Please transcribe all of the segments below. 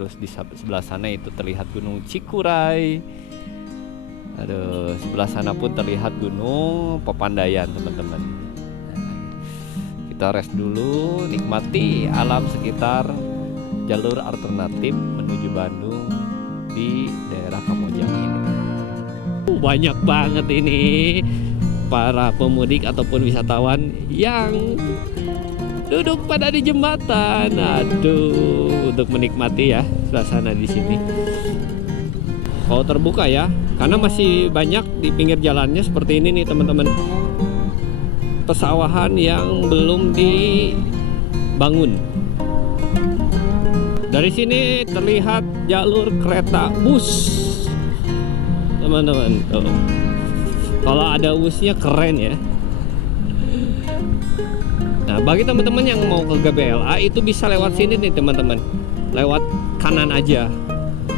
Terus di sebelah sana itu terlihat Gunung Cikuray. Aduh, sebelah sana pun terlihat Gunung Papandayan, teman-teman. Kita rest dulu, nikmati alam sekitar jalur alternatif menuju Bandung di daerah Kamojang ini. Banyak banget ini para pemudik ataupun wisatawan yang duduk pada di jembatan. Aduh, untuk menikmati ya suasana di sini. Kalau terbuka ya, karena masih banyak di pinggir jalannya seperti ini nih teman-teman, pesawahan yang belum dibangun. Dari sini terlihat jalur kereta bus, teman-teman. Tuh, kalau ada busnya keren ya. Nah, bagi teman-teman yang mau ke GBLA itu bisa lewat sini nih teman-teman, lewat kanan aja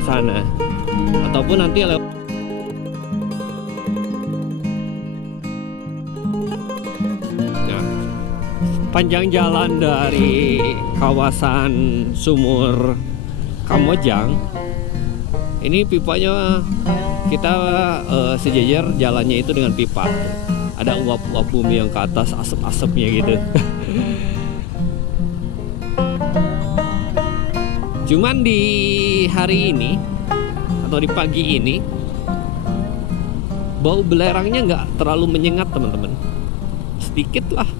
sana, ataupun nanti lewat panjang jalan dari kawasan Sumur Kamojang. Ini pipanya kita sejajar jalannya itu dengan pipa. Ada uap-uap bumi yang ke atas, asap-asapnya gitu. Cuman di hari ini atau di pagi ini bau belerangnya nggak terlalu menyengat teman-teman, sedikit lah.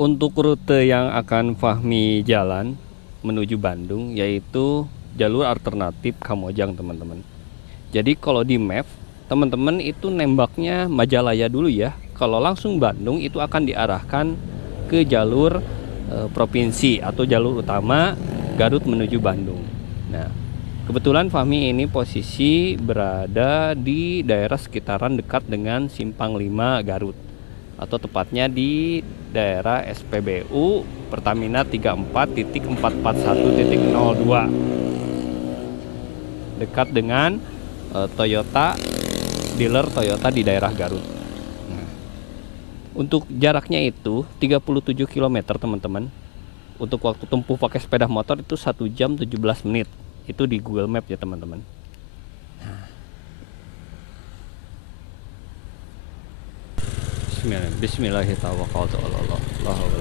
Untuk rute yang akan Fahmi jalan menuju Bandung yaitu jalur alternatif Kamojang, teman-teman. Jadi kalau di map teman-teman itu nembaknya Majalaya dulu ya. Kalau langsung Bandung itu akan diarahkan ke jalur provinsi atau jalur utama Garut menuju Bandung. Nah, kebetulan Fahmi ini posisi berada di daerah sekitaran dekat dengan Simpang 5 Garut, atau tepatnya di daerah SPBU Pertamina 34.441.02, dekat dengan Toyota, dealer Toyota di daerah Garut. Nah, untuk jaraknya itu 37 km teman-teman. Untuk waktu tempuh pakai sepeda motor itu 1 jam 17 menit. Itu di Google Map ya teman-teman. Bismillahirrahmanirrahim.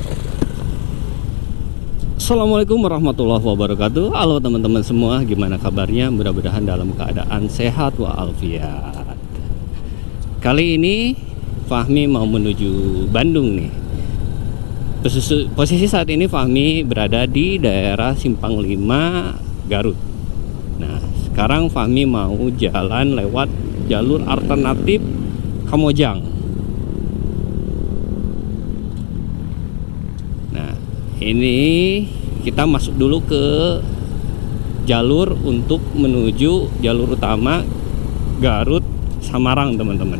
Assalamualaikum warahmatullahi wabarakatuh. Halo teman-teman semua, gimana kabarnya? Mudah-mudahan dalam keadaan sehat walafiat. Kali ini Fahmi mau menuju Bandung nih. Posisi saat ini Fahmi berada di daerah Simpang 5 Garut. Nah, sekarang Fahmi mau jalan lewat jalur alternatif Kamojang. Nah, ini kita masuk dulu ke jalur untuk menuju jalur utama Garut Samarang, teman-teman.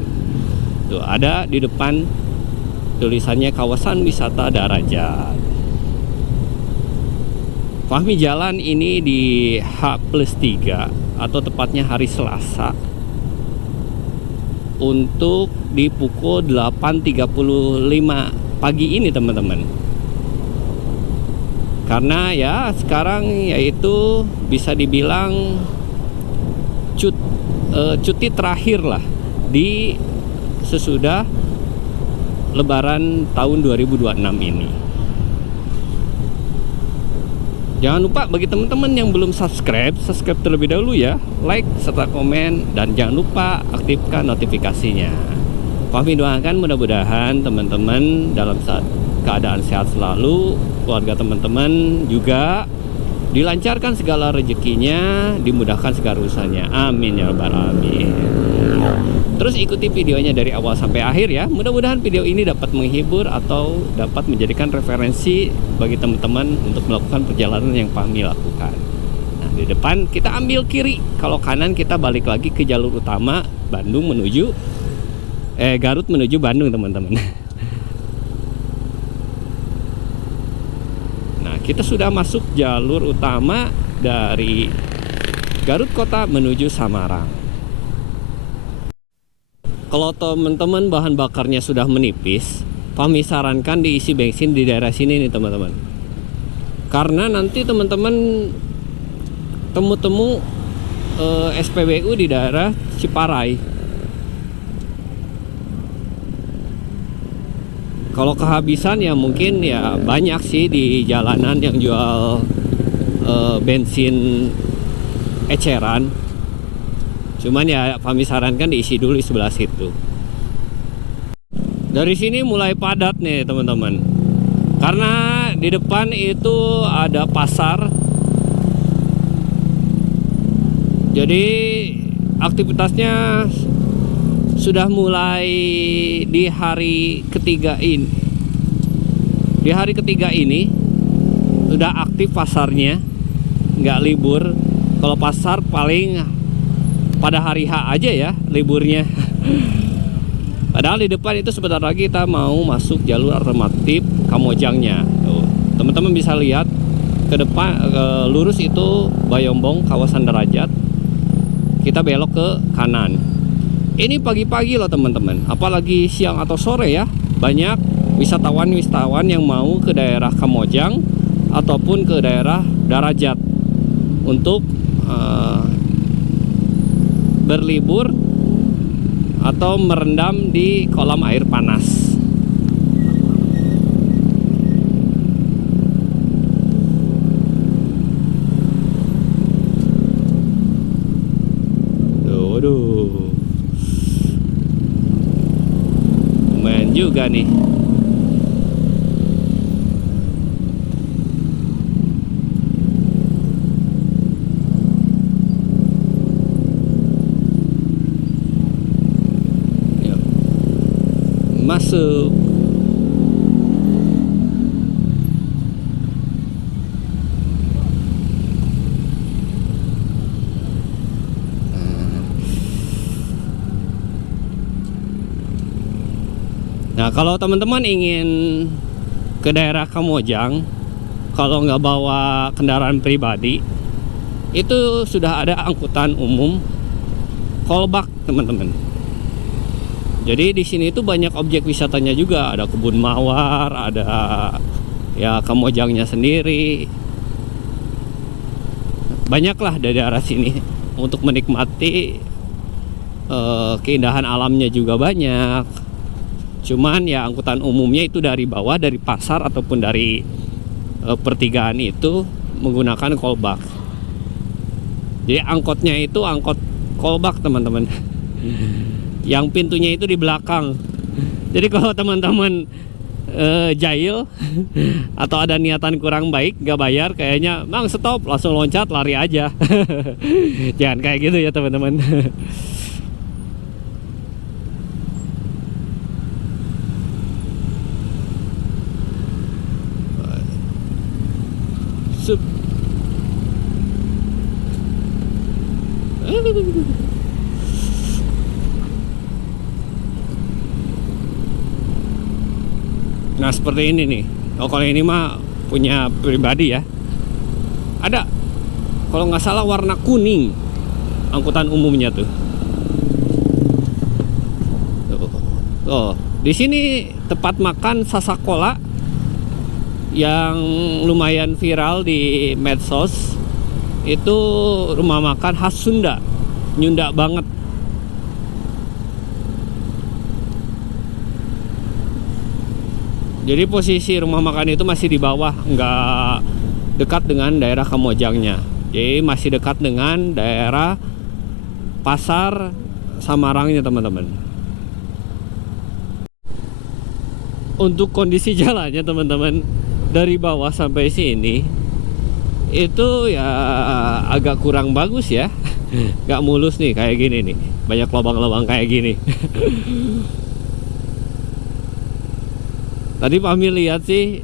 Tuh, ada di depan tulisannya kawasan wisata Darajat. Fahmi jalan ini di H+3 atau tepatnya hari Selasa untuk di pukul 8.35 pagi ini, teman-teman. Karena ya sekarang yaitu bisa dibilang cuti terakhir lah di sesudah Lebaran tahun 2026 ini. Jangan lupa bagi teman-teman yang belum subscribe terlebih dahulu ya, like serta komen, dan jangan lupa aktifkan notifikasinya. Fahmi doakan mudah-mudahan teman-teman dalam keadaan sehat selalu, keluarga teman-teman juga dilancarkan segala rezekinya, dimudahkan segala urusannya. Amin ya rabbal alamin. Terus ikuti videonya dari awal sampai akhir ya. Mudah-mudahan video ini dapat menghibur atau dapat menjadikan referensi bagi teman-teman untuk melakukan perjalanan yang Fahmi lakukan. Nah, di depan kita ambil kiri, kalau kanan kita balik lagi ke jalur utama Bandung menuju Garut menuju Bandung, teman-teman. Nah, kita sudah masuk jalur utama dari Garut Kota menuju Samarang. Kalau teman-teman bahan bakarnya sudah menipis, Fahmi sarankan diisi bensin di daerah sini nih, teman-teman. Karena nanti teman-teman temu-temu SPBU di daerah Ciparai. Kalau kehabisan ya mungkin ya banyak sih di jalanan yang jual bensin eceran. Cuman ya kami sarankan diisi dulu di sebelah situ. Dari sini mulai padat nih teman-teman. Karena di depan itu ada pasar. Jadi aktivitasnya sudah mulai di hari ketiga ini. Di hari ketiga ini sudah aktif pasarnya, nggak libur. Kalau pasar paling pada hari H aja ya liburnya. Padahal di depan itu sebentar lagi kita mau masuk jalur alternatif Kamojangnya. Tuh, teman-teman bisa lihat ke depan, lurus itu Bayombong, kawasan Derajat. Kita belok ke kanan. Ini pagi-pagi loh teman-teman, apalagi siang atau sore ya, banyak wisatawan-wisatawan yang mau ke daerah Kamojang ataupun ke daerah Darajat untuk berlibur atau merendam di kolam air panas. Waduh, lumayan juga nih. Masuk. Nah, kalau teman-teman ingin ke daerah Kamojang, kalau nggak bawa kendaraan pribadi, itu sudah ada angkutan umum kolbak teman-teman. Jadi di sini itu banyak objek wisatanya juga, ada kebun mawar, ada ya Kamojangnya sendiri. Banyaklah dari arah sini untuk menikmati keindahan alamnya juga banyak. Cuman ya angkutan umumnya itu dari bawah, dari pasar ataupun dari pertigaan itu menggunakan kolbak. Jadi angkotnya itu angkot kolbak teman-teman. Yang pintunya itu di belakang. Jadi kalau teman-teman jahil atau ada niatan kurang baik, gak bayar, kayaknya bang stop, langsung loncat lari aja. Jangan kayak gitu ya teman-teman. Nah seperti ini nih. Oh kalau ini mah punya pribadi ya. Ada, kalau nggak salah warna kuning angkutan umumnya tuh. Oh, di sini tempat makan Sasakola yang lumayan viral di medsos. Itu rumah makan khas Sunda, nyunda banget. Jadi posisi rumah makan itu masih di bawah, nggak dekat dengan daerah Kamojangnya. Jadi masih dekat dengan daerah pasar Samarangnya teman-teman. Untuk kondisi jalannya teman-teman, dari bawah sampai sini itu ya agak kurang bagus ya. Nggak mulus nih kayak gini nih, banyak lubang-lubang kayak gini. Tadi Fahmi lihat sih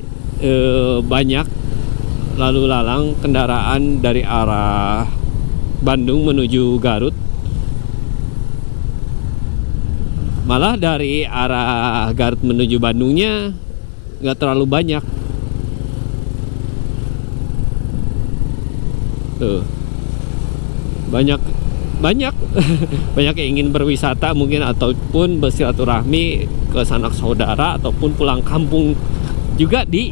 banyak lalu lalang kendaraan dari arah Bandung menuju Garut. Malah dari arah Garut menuju Bandungnya nggak terlalu banyak. Tuh, banyak banyak yang ingin berwisata mungkin ataupun bersilaturahmi ke sanak saudara ataupun pulang kampung juga di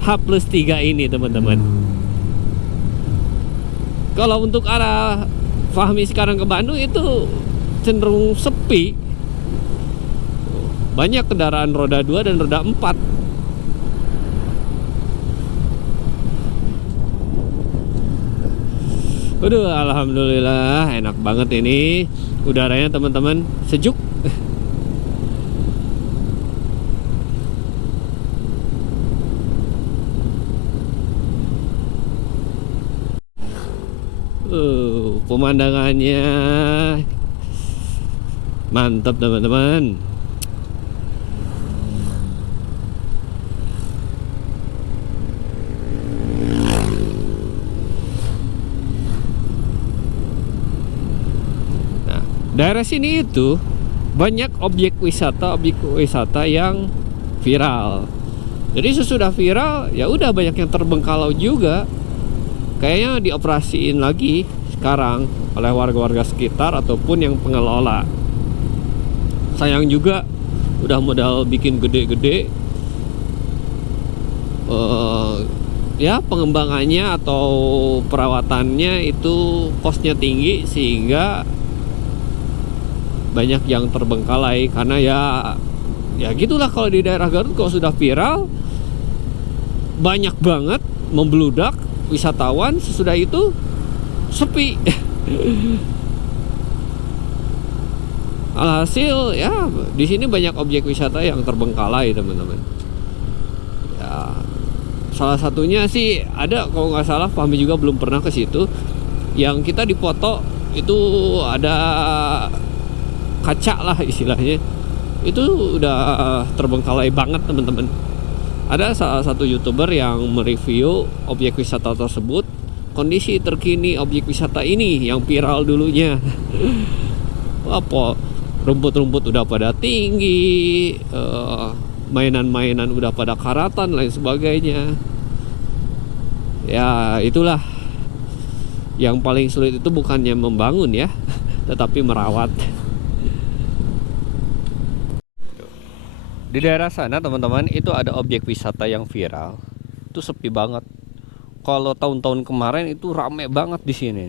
H+3 ini teman-teman. Kalau untuk arah Fahmi sekarang ke Bandung itu cenderung sepi. Banyak kendaraan roda 2 dan roda 4. Aduh, alhamdulillah enak banget ini. Udaranya teman-teman sejuk. Pemandangannya mantap teman-teman. Nah, daerah sini itu banyak objek wisata yang viral. Jadi sesudah viral ya udah banyak yang terbengkalai juga. Kayaknya dioperasiin lagi sekarang oleh warga-warga sekitar ataupun yang pengelola. Sayang juga udah modal bikin gede-gede, ya pengembangannya atau perawatannya itu kosnya tinggi sehingga banyak yang terbengkalai. Karena ya gitulah kalau di daerah Garut kalau sudah viral banyak banget membludak wisatawan, sesudah itu sepi. Alhasil ya di sini banyak objek wisata yang terbengkalai teman-teman. Ya, salah satunya sih ada, kalau nggak salah Fahmi juga belum pernah ke situ. Yang kita dipoto itu ada kaca lah istilahnya. Itu udah terbengkalai banget teman-teman. Ada salah satu YouTuber yang mereview objek wisata tersebut, kondisi terkini objek wisata ini yang viral dulunya. Apa rumput-rumput udah pada tinggi, mainan-mainan udah pada karatan lain sebagainya. Ya itulah yang paling sulit, itu bukannya membangun ya, tetapi merawat. Di daerah sana teman-teman itu ada objek wisata yang viral, itu sepi banget. Kalau tahun-tahun kemarin itu rame banget di sini.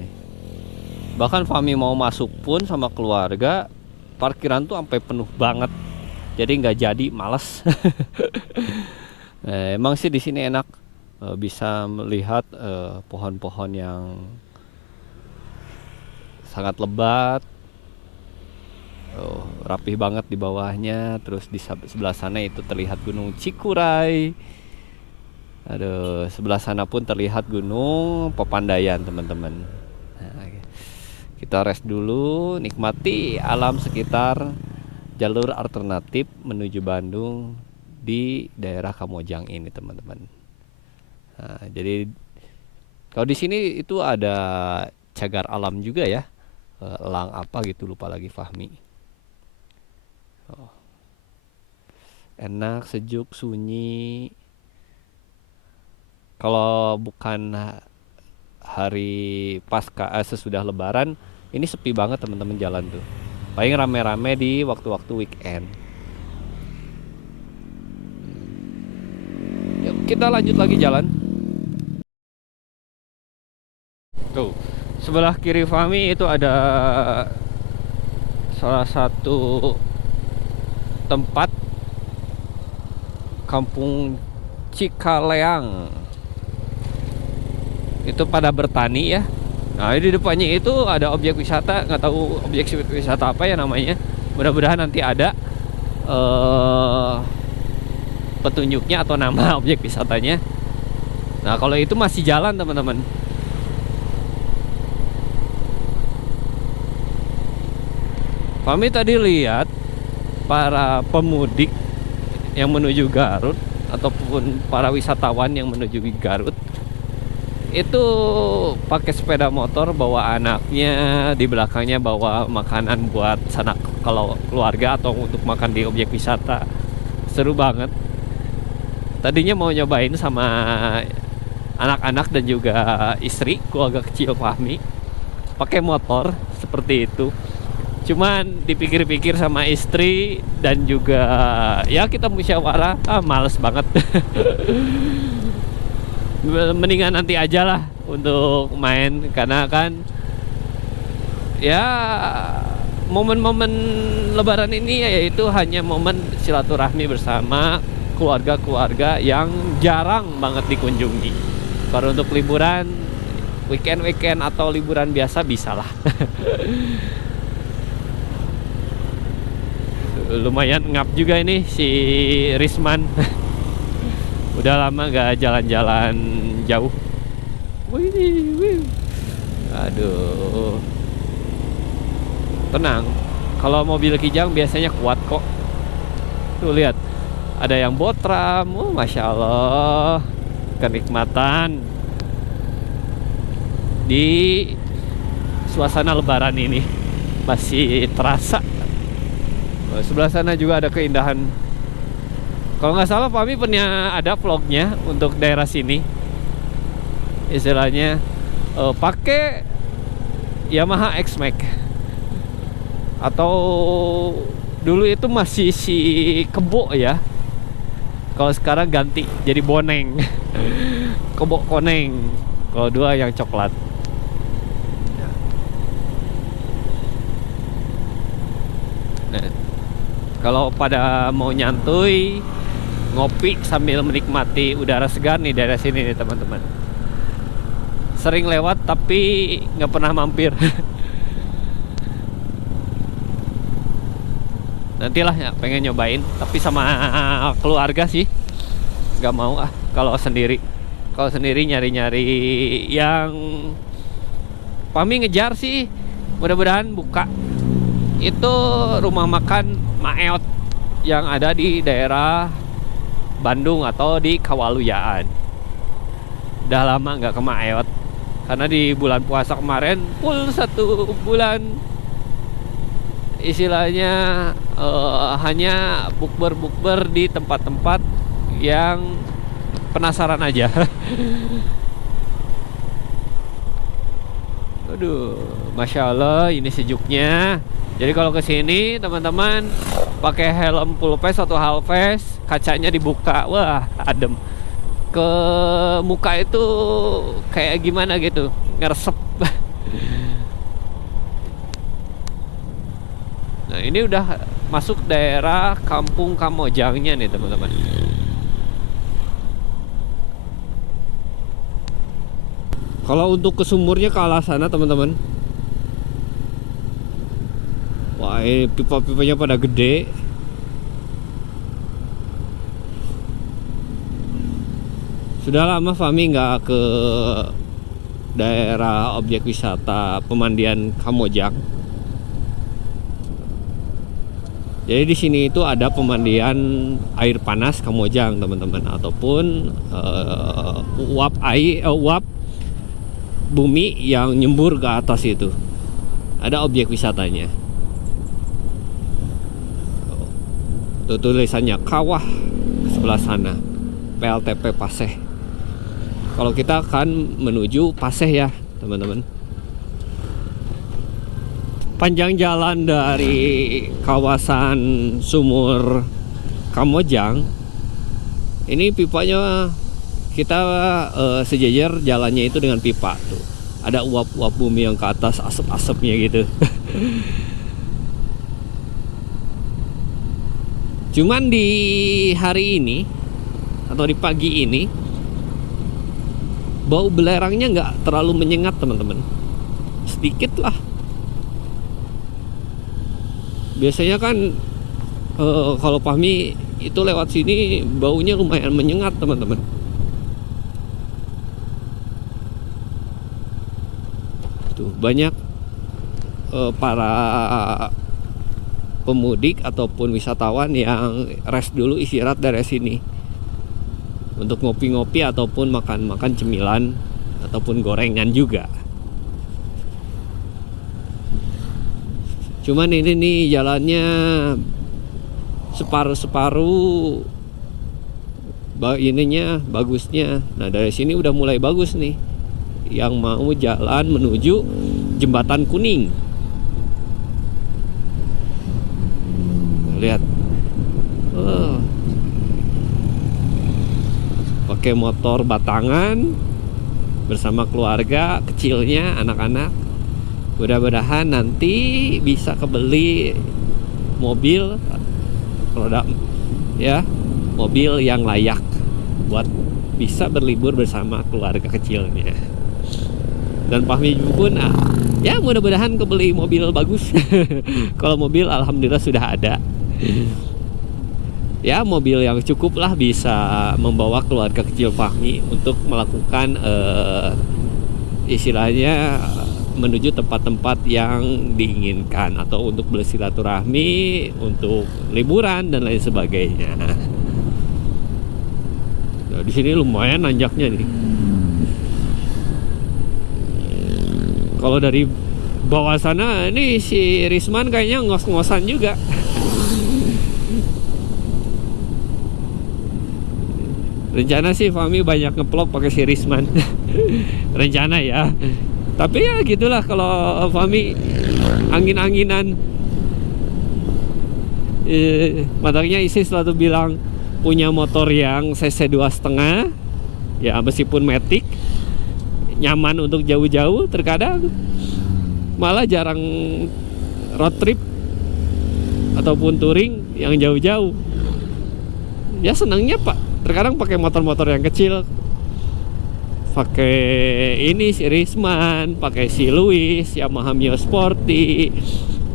Bahkan Fahmi mau masuk pun sama keluarga, parkiran tuh sampai penuh banget. Jadi nggak jadi, males. Emang sih di sini enak, bisa melihat pohon-pohon yang sangat lebat. Rapih banget di bawahnya. Terus di sebelah sana itu terlihat Gunung Cikuray. Aduh, sebelah sana pun terlihat Gunung Pepandayan teman-teman. Nah, kita rest dulu, nikmati alam sekitar jalur alternatif menuju Bandung di daerah Kamojang ini teman-teman. Nah, jadi kalau di sini itu ada cagar alam juga ya, elang apa gitu lupa lagi Fahmi. Enak, sejuk, sunyi. Kalau bukan hari pasca sesudah lebaran, ini sepi banget teman-teman jalan tuh. Paling rame-rame di waktu-waktu weekend. Yuk kita lanjut lagi jalan. Tuh, sebelah kiri Fahmi itu ada salah satu tempat Kampung Cikaleang. Itu pada bertani ya. Nah di depannya itu ada objek wisata, nggak tahu objek wisata apa ya namanya. Mudah-mudahan nanti ada petunjuknya atau nama objek wisatanya. Nah kalau itu masih jalan teman-teman. Kami tadi lihat para pemudik yang menuju Garut ataupun para wisatawan yang menuju Garut itu pakai sepeda motor, bawa anaknya, di belakangnya bawa makanan buat sanak kalau keluarga atau untuk makan di objek wisata. Seru banget. Tadinya mau nyobain sama anak-anak dan juga istri, keluarga kecil Fahmi, pakai motor seperti itu. Cuman dipikir-pikir sama istri dan juga ya kita musyawarah, males banget. mendingan nanti aja lah untuk main, karena kan ya momen-momen lebaran ini yaitu hanya momen silaturahmi bersama keluarga-keluarga yang jarang banget dikunjungi. Kalau untuk liburan weekend atau liburan biasa bisalah. Lumayan ngap juga ini si Risman. Udah lama gak jalan-jalan jauh. Wih. Aduh. Tenang, kalau mobil Kijang biasanya kuat kok. Tuh lihat, ada yang botram. Masya Allah, kenikmatan di suasana lebaran ini masih terasa. Sebelah sana juga ada keindahan. Kalau nggak salah Fahmi pernah ada vlognya untuk daerah sini. Istilahnya pakai Yamaha X-Max. Atau dulu itu masih si Kebo ya. Kalau sekarang ganti jadi Boneng. Kebo Koneng. Kalau dua yang coklat. Nah, kalau pada mau nyantui, ngopi sambil menikmati udara segar nih daerah sini nih teman-teman. Sering lewat tapi nggak pernah mampir. Nantilah ya pengen nyobain, tapi sama keluarga sih nggak mau kalau sendiri nyari-nyari yang Pami ngejar sih. Mudah-mudahan buka itu rumah makan Maeot yang ada di daerah Bandung atau di Kawaluyaan. Udah lama nggak ke Maeot karena di bulan puasa kemarin full 1 bulan istilahnya hanya bukber di tempat-tempat yang penasaran aja. Aduh, Masya Allah ini sejuknya. Jadi kalau kesini teman-teman pakai helm full face atau half face, kacanya dibuka, wah adem. Ke muka itu kayak gimana gitu, ngeresep. Nah ini udah masuk daerah Kampung Kamojangnya nih teman-teman. Kalau untuk ke sumurnya ke arah sana teman-teman. Wah ini pipa-pipanya pada gede. Sudah lama Fahmi nggak ke daerah objek wisata pemandian Kamojang. Jadi di sini itu ada pemandian air panas Kamojang teman-teman, ataupun uap bumi yang nyembur ke atas itu. Ada objek wisatanya. Tuh tulisannya Kawah sebelah sana, PLTP Paseh. Kalau kita akan menuju Paseh ya teman-teman. Panjang jalan dari kawasan sumur Kamojang ini pipanya kita sejajar jalannya itu dengan pipa tuh. Ada uap-uap bumi yang ke atas, asap-asapnya gitu. Cuman di hari ini atau di pagi ini bau belerangnya nggak terlalu menyengat teman-teman. Sedikit lah. Biasanya kan kalau Fahmi itu lewat sini baunya lumayan menyengat teman-teman. Tuh banyak para pemudik ataupun wisatawan yang rest dulu istirahat dari sini untuk ngopi-ngopi ataupun makan-makan cemilan ataupun gorengan juga. Cuman ini nih jalannya separuh-separuh ininya bagusnya. Nah dari sini udah mulai bagus nih, yang mau jalan menuju Jembatan Kuning. Lihat pakai motor batangan bersama keluarga kecilnya, anak-anak. Mudah-mudahan nanti bisa kebeli mobil roda ya, mobil yang layak buat bisa berlibur bersama keluarga kecilnya. Dan Fahmi pun ya mudah-mudahan kebeli mobil bagus. Kalau mobil alhamdulillah sudah ada. Ya mobil yang cukup lah bisa membawa keluarga kecil Fahmi untuk melakukan istilahnya menuju tempat-tempat yang diinginkan, atau untuk bersilaturahmi, untuk liburan dan lain sebagainya. Nah, di sini lumayan nanjaknya nih. Kalau dari bawah sana ini si Risman kayaknya ngos-ngosan juga. Rencana sih Fahmi banyak ngevlog pakai si Risman. Rencana ya. Tapi ya gitulah kalau Fahmi angin-anginan. Makanya istri selalu bilang punya motor yang cc 2,5 ya, meskipun matic, nyaman untuk jauh-jauh. Terkadang malah jarang road trip ataupun touring yang jauh-jauh. Ya senangnya Pak terkadang pakai motor-motor yang kecil, pakai ini si Risman, pakai si Louis Yamaha Mio Sporty,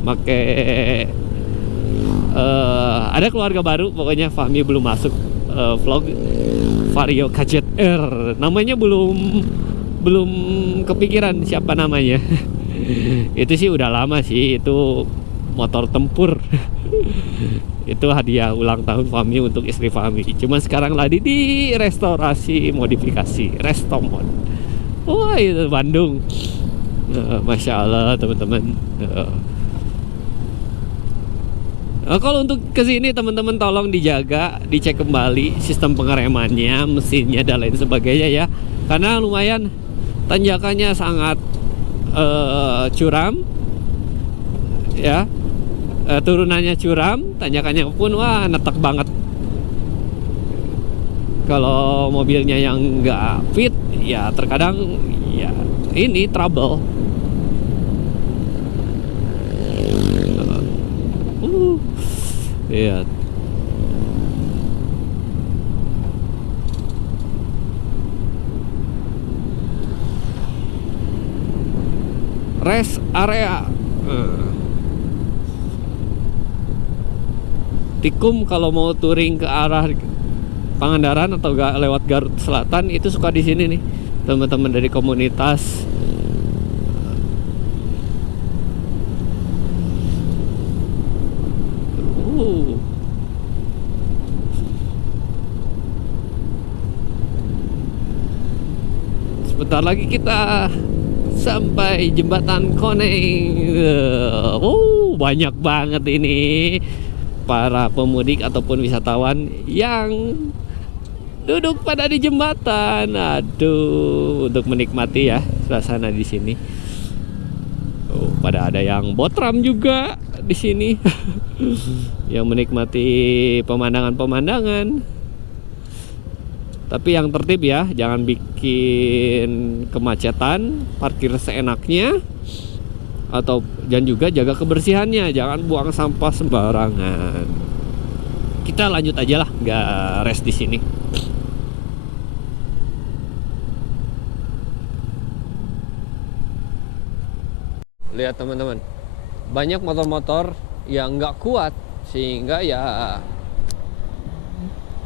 pakai ada keluarga baru. Pokoknya Fahmi belum masuk vlog Vario KZR, namanya belum kepikiran siapa namanya. Itu sih udah lama sih, itu motor tempur. Itu hadiah ulang tahun Fahmi untuk istri Fahmi. Cuma sekarang lagi di restorasi, modifikasi, restomod. Wah itu Bandung. Masya Allah teman-teman. Kalau untuk kesini teman-teman tolong dijaga, dicek kembali sistem pengeremannya, mesinnya dan lain sebagainya ya. Karena lumayan tanjakannya sangat curam ya. Turunannya curam, tanjakannya pun wah netek banget. Kalau mobilnya yang nggak fit ya terkadang ya ini trouble. Iya. Rest area. Tikum kalau mau touring ke arah Pangandaran atau gak lewat Garut Selatan itu suka di sini nih teman-teman dari komunitas. Sebentar lagi kita sampai jembatan Koneng. Banyak banget ini para pemudik ataupun wisatawan yang duduk pada di jembatan. Aduh, untuk menikmati ya suasana di sini. Pada ada yang botram juga di sini. Yang menikmati pemandangan-pemandangan. Tapi yang tertib ya, jangan bikin kemacetan, parkir seenaknya. Dan juga jaga kebersihannya, jangan buang sampah sembarangan. Kita lanjut aja lah, nggak rest di sini. Lihat teman-teman, banyak motor-motor yang nggak kuat sehingga ya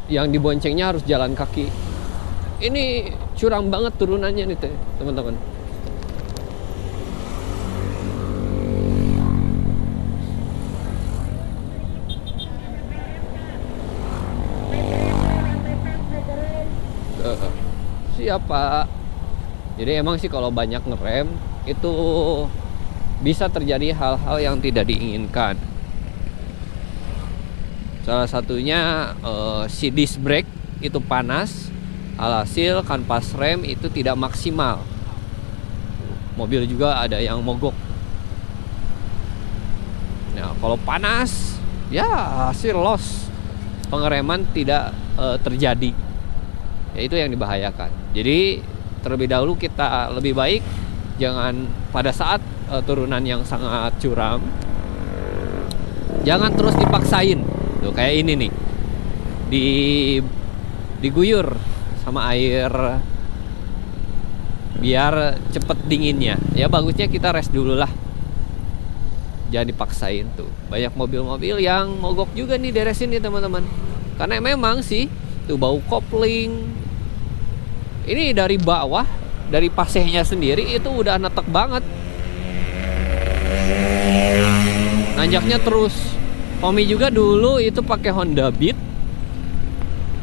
yang diboncengnya harus jalan kaki. Ini curam banget turunannya nih teman-teman. Siapa? Jadi emang sih kalau banyak ngerem itu bisa terjadi hal-hal yang tidak diinginkan. Salah satunya si disc brake itu panas, alhasil kanvas rem itu tidak maksimal. Mobil juga ada yang mogok. Nah kalau panas ya hasil loss, pengereman tidak terjadi. Ya itu yang dibahayakan. Jadi terlebih dahulu kita lebih baik jangan pada saat turunan yang sangat curam, jangan terus dipaksain. Tuh kayak ini nih. Diguyur sama air biar cepet dinginnya. Ya bagusnya kita rest dulu lah. Jangan dipaksain tuh. Banyak mobil-mobil yang mogok juga nih daerah sini teman-teman. Karena memang sih tuh bau kopling. Ini dari bawah, dari pasehnya sendiri itu udah netek banget. Nanjaknya terus. Tommy juga dulu itu pakai Honda Beat.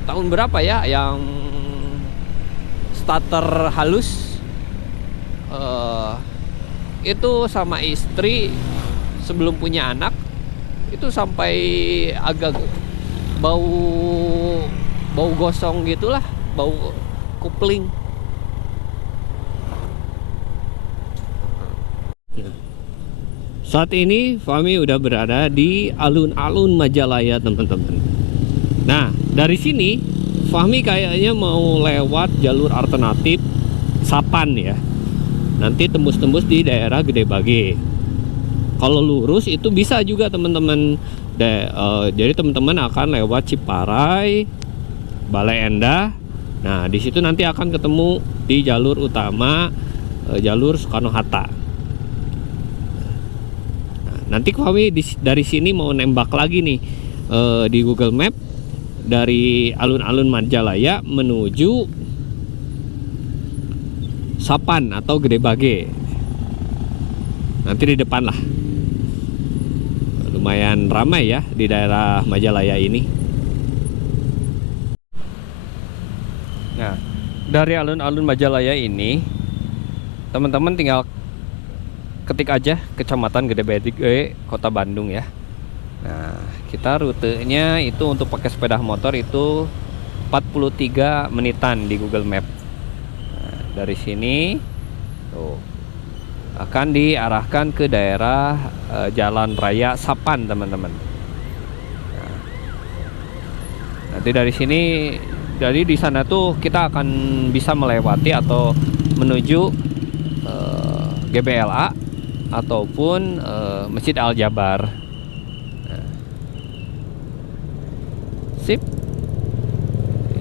Tahun berapa ya yang starter halus? Itu sama istri sebelum punya anak itu sampai agak bau gosong gitulah, bau kopling. Saat ini Fahmi udah berada di alun-alun Majalaya teman-teman. Nah dari sini Fahmi kayaknya mau lewat jalur alternatif Sapan ya. Nanti tembus-tembus di daerah Gede Bage. Kalau lurus itu bisa juga teman-teman. Jadi teman-teman akan lewat Ciparai, Bale Endah. Nah di situ nanti akan ketemu di jalur utama, jalur Soekarno Hatta. Nah, nanti kami dari sini mau nembak lagi nih di Google Map dari alun-alun Majalaya menuju Sapan atau Gede Bage. Nanti di depan lah. Lumayan ramai ya di daerah Majalaya ini. Nah, dari alun-alun Majalaya ini teman-teman tinggal ketik aja Kecamatan Gede Bage, Kota Bandung ya. Nah, kita rutenya itu untuk pakai sepeda motor itu 43 menitan di Google Map. Nah, dari sini tuh akan diarahkan ke daerah Jalan Raya Sapan teman-teman. Nah, nanti dari sini, jadi di sana tuh kita akan bisa melewati atau menuju GBLA ataupun Masjid Al Jabar. Nah, sip.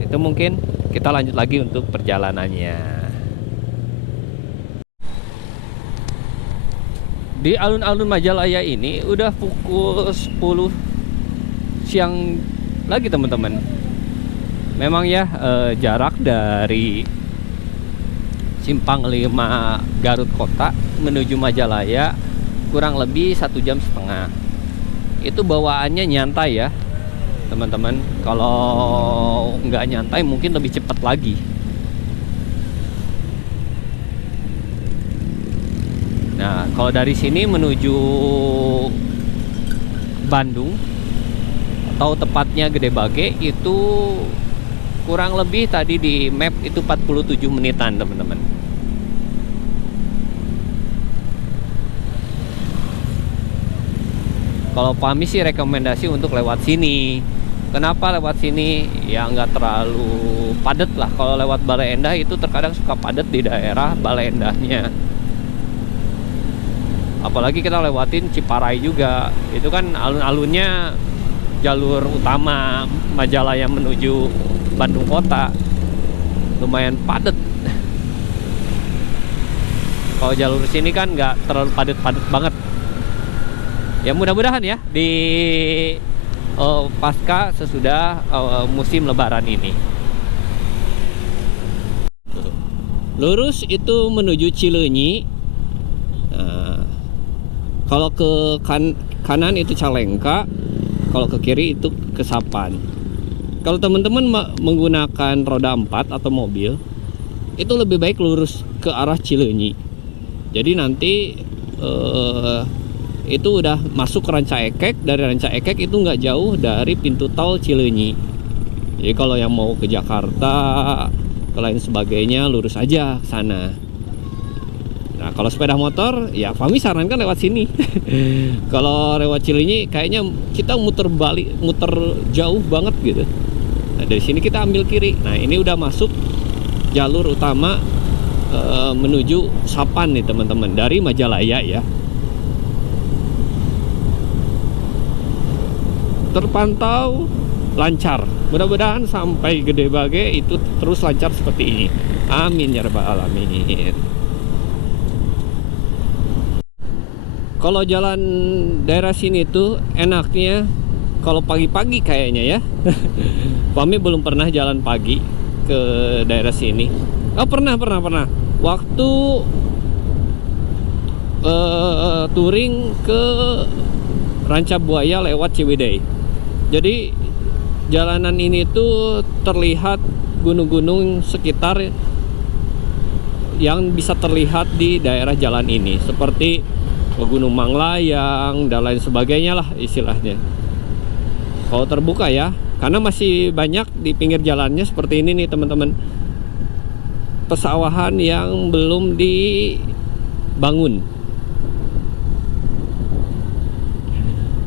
Itu mungkin kita lanjut lagi untuk perjalanannya. Di alun-alun Majalaya ini udah pukul 10 siang lagi teman-teman. Memang ya jarak dari Simpang 5 Garut Kota menuju Majalaya kurang lebih 1,5 jam. Itu bawaannya nyantai ya teman-teman. Kalau nggak nyantai mungkin lebih cepat lagi. Nah, kalau dari sini menuju Bandung atau tepatnya Gede Bage itu kurang lebih tadi di map itu 47 menitan teman-teman. Kalau Fahmi sih rekomendasi untuk lewat sini. Kenapa lewat sini? Ya nggak terlalu padat lah. Kalau lewat Bale Endah itu terkadang suka padat di daerah Bale Endahnya. Apalagi kita lewatin Ciparai juga. Itu kan alun-alunnya jalur utama Majalaya menuju Bandung Kota. Lumayan padat. Kalau jalur sini kan nggak terlalu padat-padat banget. Ya mudah-mudahan ya di pasca sesudah musim lebaran ini. Lurus itu menuju Cileunyi. Nah, kalau ke kanan itu Calengka, kalau ke kiri itu ke Sapan. Kalau teman-teman menggunakan roda 4 atau mobil, itu lebih baik lurus ke arah Cileunyi. Jadi nanti itu udah masuk ke Ranca Ekek. Dari Ranca Ekek itu nggak jauh dari pintu tol Cileunyi. Jadi kalau yang mau ke Jakarta, ke lain sebagainya, lurus aja ke sana. Nah, kalau sepeda motor, ya Fahmi sarankan lewat sini. Kalau lewat Cileunyi, kayaknya kita muter balik, muter jauh banget gitu. Nah, dari sini kita ambil kiri. Nah, ini udah masuk jalur utama menuju Sapan nih teman-teman, dari Majalaya ya. Terpantau lancar. Mudah-mudahan sampai Gede Bage itu terus lancar seperti ini. Amin ya rabbal alamin. Kalau jalan daerah sini tuh enaknya kalau pagi-pagi kayaknya ya. Kami belum pernah jalan pagi ke daerah sini. Oh, pernah. Waktu touring ke Ranca Buaya lewat Ciwidey. Jadi jalanan ini tuh terlihat gunung-gunung sekitar yang bisa terlihat di daerah jalan ini, seperti Gunung Manglayang dan lain sebagainya lah istilahnya. Kalau terbuka ya, karena masih banyak di pinggir jalannya seperti ini nih teman-teman, pesawahan yang belum dibangun.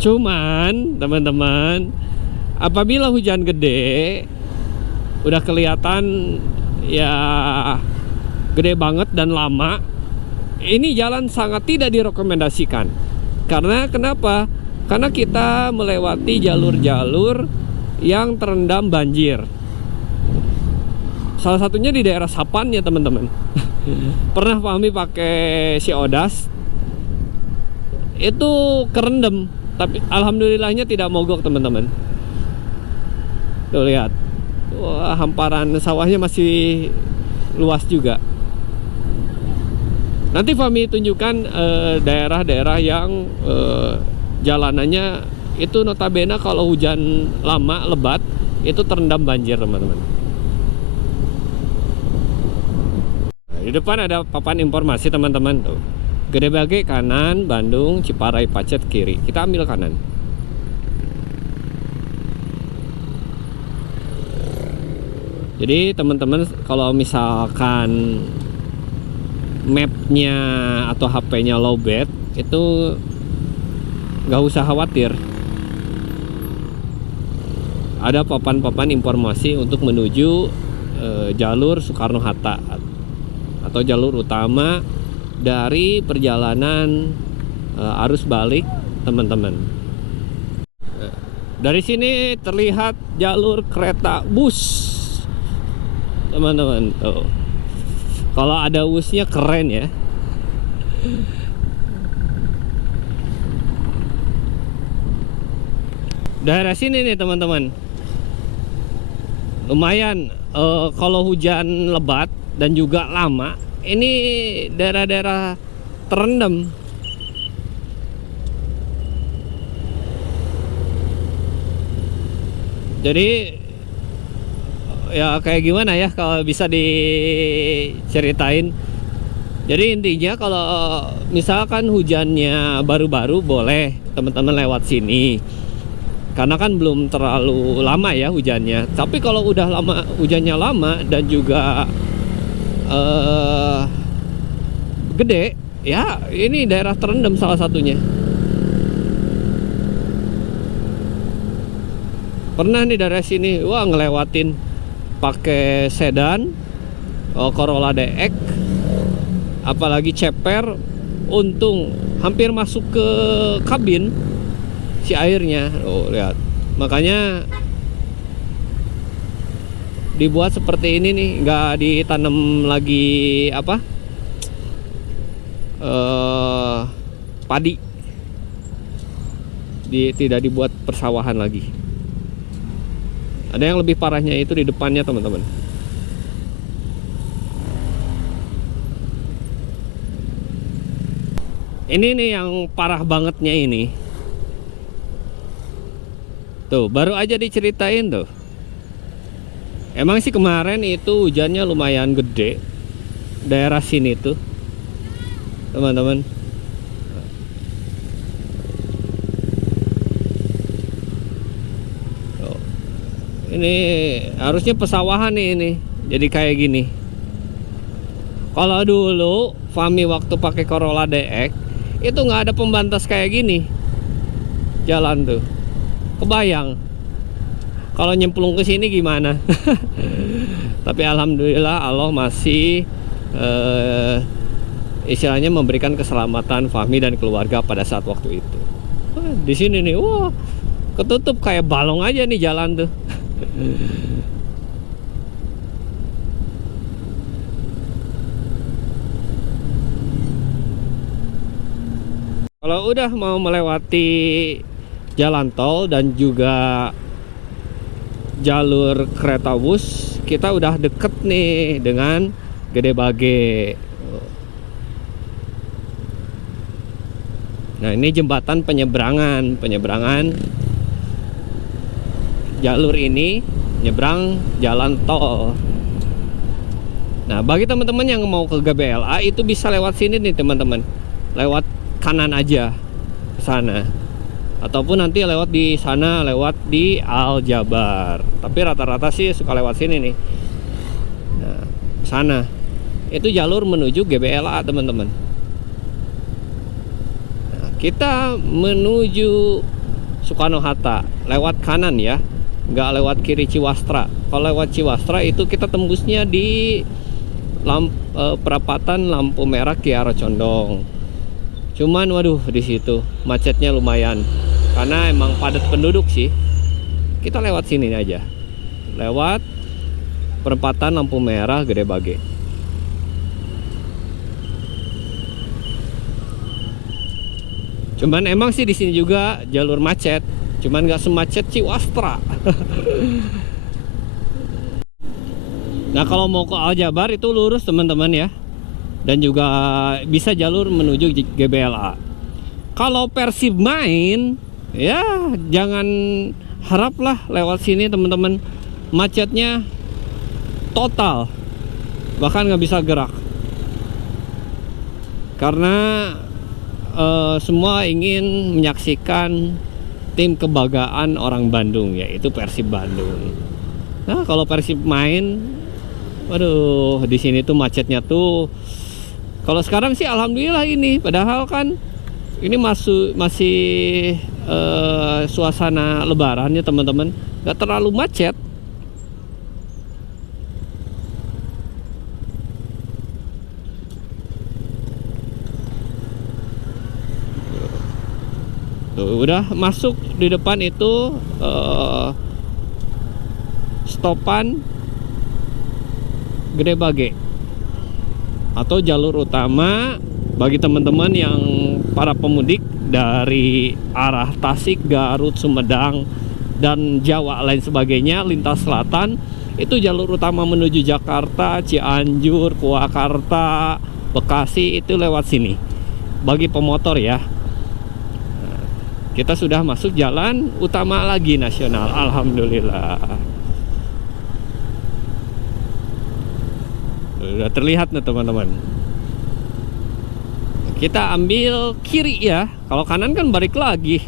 Cuman teman-teman, apabila hujan gede, udah kelihatan ya gede banget dan lama, ini jalan sangat tidak direkomendasikan. Karena kenapa? Karena kita melewati jalur-jalur yang terendam banjir. Salah satunya di daerah Sapan ya teman-teman. Pernah kami pakai Siodas, itu kerendam, tapi alhamdulillahnya tidak mogok teman-teman. Tuh lihat, wah, hamparan sawahnya masih luas juga. Nanti Fahmi tunjukkan daerah-daerah yang jalanannya itu notabene kalau hujan lama lebat itu terendam banjir teman-teman. Nah, di depan ada papan informasi teman-teman tuh. Gede Bage kanan, Bandung, Ciparai Pacet kiri. Kita ambil kanan. Jadi teman-teman kalau misalkan mapnya atau HP-nya lowbat, itu nggak usah khawatir. Ada papan-papan informasi untuk menuju jalur Soekarno-Hatta atau jalur utama dari perjalanan arus balik teman-teman. Dari sini terlihat jalur kereta bus teman-teman. Tuh, kalau ada busnya keren ya. Daerah sini nih teman-teman, lumayan kalau hujan lebat dan juga lama, ini daerah-daerah terendam. Jadi ya kayak gimana ya kalau bisa diceritain. Jadi intinya kalau misalkan hujannya baru-baru boleh teman-teman lewat sini, karena kan belum terlalu lama ya hujannya. Tapi kalau udah lama, hujannya lama dan juga gede ya, ini daerah terendam salah satunya. Pernah nih daerah sini, wah, ngelewatin pakai sedan, Corolla DX, apalagi ceper, untung hampir masuk ke kabin si airnya. Oh, lihat. Makanya dibuat seperti ini nih, nggak ditanam lagi apa padi, tidak dibuat persawahan lagi. Ada yang lebih parahnya itu di depannya teman-teman. Ini nih yang parah bangetnya ini. Tuh, baru aja diceritain tuh. Emang sih kemarin itu hujannya lumayan gede daerah sini tuh, teman-teman. Ini harusnya pesawahan nih ini. Jadi kayak gini. Kalau dulu Fahmi waktu pakai Corolla DX itu nggak ada pembatas kayak gini jalan tuh. Kebayang kalau nyemplung ke sini gimana. Tapi alhamdulillah Allah masih istilahnya memberikan keselamatan Fahmi dan keluarga pada saat waktu itu. Di sini nih, wah, ketutup kayak balong aja nih jalan tuh. Kalau udah mau melewati jalan tol dan juga jalur kereta bus, kita udah deket nih dengan Gede Bage. Nah, ini jembatan penyeberangan jalur ini nyebrang jalan tol. Nah, bagi teman-teman yang mau ke GBLA itu bisa lewat sini nih teman-teman, lewat kanan aja ke sana, ataupun nanti lewat di sana, lewat di Aljabar. Tapi rata-rata sih suka lewat sini nih. Nah, sana itu jalur menuju GBLA teman-teman. Nah, kita menuju Soekarno-Hatta lewat kanan ya, nggak lewat kiri Ciwastra. Kalau lewat Ciwastra itu kita tembusnya di perapatan lampu merah Kiara Condong. Cuman waduh, di situ macetnya lumayan karena emang padat penduduk sih. Kita lewat sini aja, lewat perempatan lampu merah Gede Bage. Cuman emang sih di sini juga jalur macet, cuman nggak semacet Ciwastra. Nah, kalau mau ke Aljabar itu lurus teman-teman ya, dan juga bisa jalur menuju GBLA. Kalau Persib main, ya jangan haraplah lewat sini teman-teman. Macetnya total, bahkan nggak bisa gerak. Karena semua ingin menyaksikan tim kebanggaan orang Bandung, yaitu Persib Bandung. Nah, kalau Persib main, waduh, di sini tuh macetnya tuh. Kalau sekarang sih alhamdulillah ini, padahal kan ini masih suasana lebarannya teman-teman, nggak terlalu macet. Tuh, udah masuk di depan itu stopan Gede Bage atau jalur utama bagi teman-teman yang para pemudik dari arah Tasik, Garut, Sumedang dan Jawa lain sebagainya, lintas selatan itu jalur utama menuju Jakarta, Cianjur, Purwakarta, Bekasi itu lewat sini bagi pemotor ya. Nah, kita sudah masuk jalan utama lagi nasional, alhamdulillah. Udah terlihat nih teman-teman. Kita ambil kiri ya. Kalau kanan kan balik lagi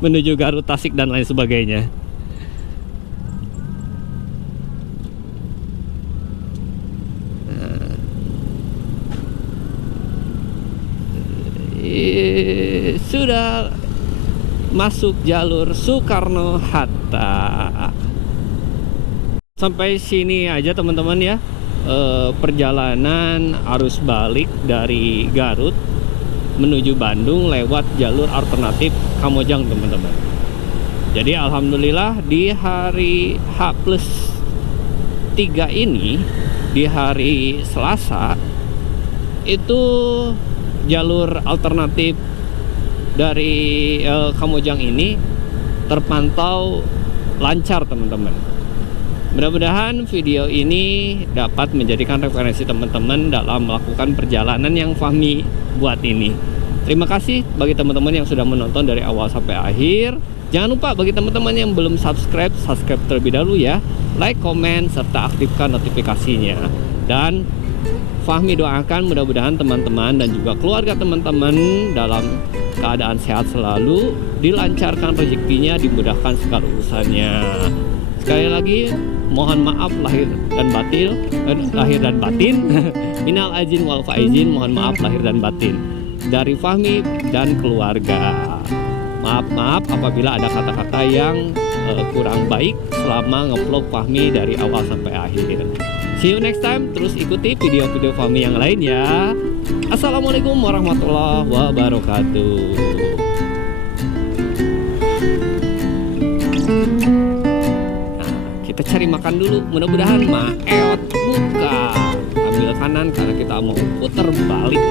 menuju Garut, Tasik dan lain sebagainya. Nah, sudah masuk jalur Soekarno-Hatta. Sampai sini aja teman-teman ya. Perjalanan arus balik dari Garut menuju Bandung lewat jalur alternatif Kamojang teman-teman. Jadi alhamdulillah di hari H+3 ini, di hari Selasa itu jalur alternatif dari Kamojang ini terpantau lancar teman-teman. Mudah-mudahan video ini dapat menjadikan referensi teman-teman dalam melakukan perjalanan yang Fahmi buat ini. Terima kasih bagi teman-teman yang sudah menonton dari awal sampai akhir. Jangan lupa bagi teman-teman yang belum subscribe terlebih dahulu ya. Like, komen, serta aktifkan notifikasinya. Dan Fahmi doakan mudah-mudahan teman-teman dan juga keluarga teman-teman dalam keadaan sehat selalu, dilancarkan rezekinya, dimudahkan segala urusannya. Sekali lagi mohon maaf lahir dan batin. Minal aizin wal faizin, mohon maaf lahir dan batin dari Fahmi dan keluarga. Maaf apabila ada kata-kata yang kurang baik selama ngevlog Fahmi dari awal sampai akhir. See you next time. Terus ikuti video-video Fahmi yang lain ya. Assalamualaikum warahmatullahi wabarakatuh. Nah, kita cari makan dulu. Mudah-mudahan Maot buka. Ambil kanan karena kita mau putar balik.